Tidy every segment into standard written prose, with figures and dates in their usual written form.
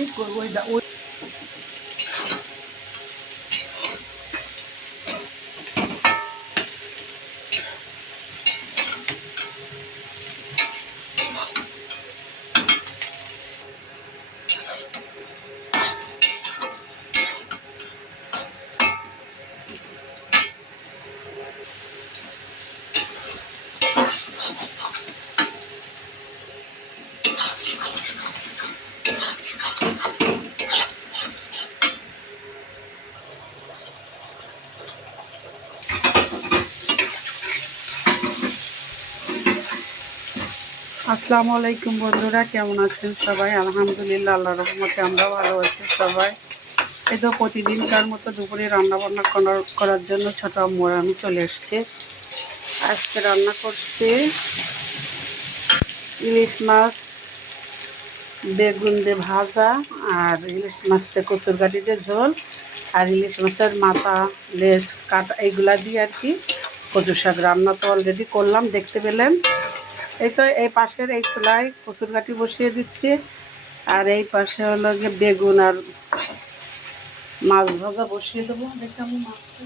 এই করবো ওই আসসালামু আলাইকুম বন্ধুরা, কেমন আছেন সবাই? আলহামদুলিল্লাহ, আল্লাহর রহমতে আমরা ভালো আছি সবাই। এই তো প্রতিদিনকার মতো দুপুরে রান্নাবান্না করার জন্য ছোটো আম্মুর আমি চলে এসেছি। আজকে রান্না করছি ইলিশ মাছ বেগুন দিয়ে ভাজা, আর ইলিশ মাছতে কচুর গাঠি দিয়ে ঝোল, আর ইলিশ মাছের মাথা লেজ কাটা এইগুলা দিয়ে আর কি কচুর শাক রান্না তো অলরেডি করলাম, দেখতে পেলেন। এই তো এই পাশের এই চুলায় কচুর গাঠি বসিয়ে দিচ্ছি, আর এই পাশে হলো যে বেগুন আর মাছ ভাজা বসিয়ে দেবো। দেখে আমি মাছটা,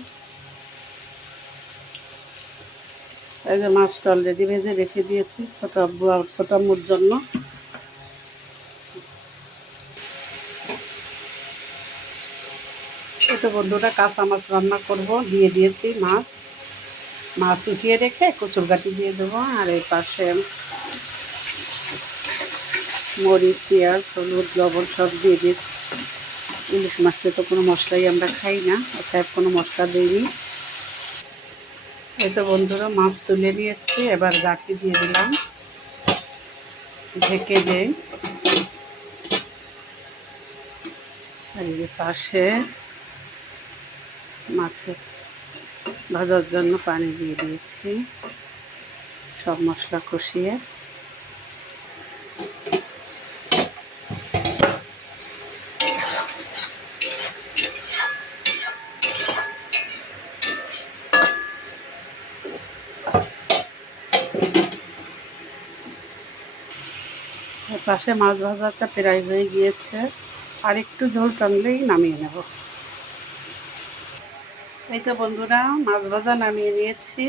এই যে মাছটা অলরেডি ভেজে রেখে দিয়েছি ছোট আব্বু আর ছোট আম্মুর জন্য। এই তো বন্ধুরা কাঁচা মাছ রান্না করব, দিয়ে দিয়েছি মাছ উঠিয়ে রেখে কচুর গাঠি দিয়ে দেবো। আর এই পাশে মরিচ পেঁয়াজ হলুদ লবণ সব দিয়ে দিয়েছি। ইলিশ মাছতে তো কোনো মশলাই আমরা খাই না, অর্থাৎ কোনো মশলা দিইনি। এই তো বন্ধুরা মাছ তুলে নিয়েছি, এবার গাঠি দিয়ে দিলাম, ঢেকে দেই। আর এই পাশে মাছের ভাজার জন্য পানি দিয়ে দিয়েছি, সব মশলা কষিয়ে। পাশে মাছ ভাজাটা প্রায় হয়ে গিয়েছে, আর একটু ঝোল টানলেই নামিয়ে নেব। এই তো বন্ধুরা মাছ ভাজা নামিয়ে নিয়েছি,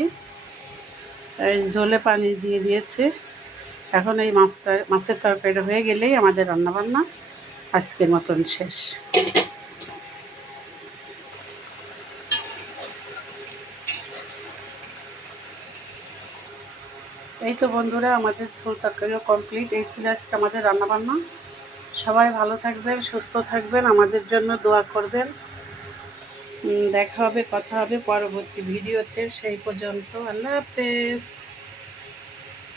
এই ঝোলে পানি দিয়ে দিয়েছি। এখন এই মাছের তরকারিটা হয়ে গেলেই আমাদের রান্নাবান্না আজকের মতন শেষ। এই তো বন্ধুরা আমাদের ঝোল তরকারিও কমপ্লিট। এই ছিল আজকে আমাদের রান্নাবান্না। সবাই ভালো থাকবেন, সুস্থ থাকবেন, আমাদের জন্য দোয়া করবেন। দেখা হবে, কথা হবে পরবর্তী ভিডিওতে। সেই পর্যন্ত আল্লাহ হাফেজ।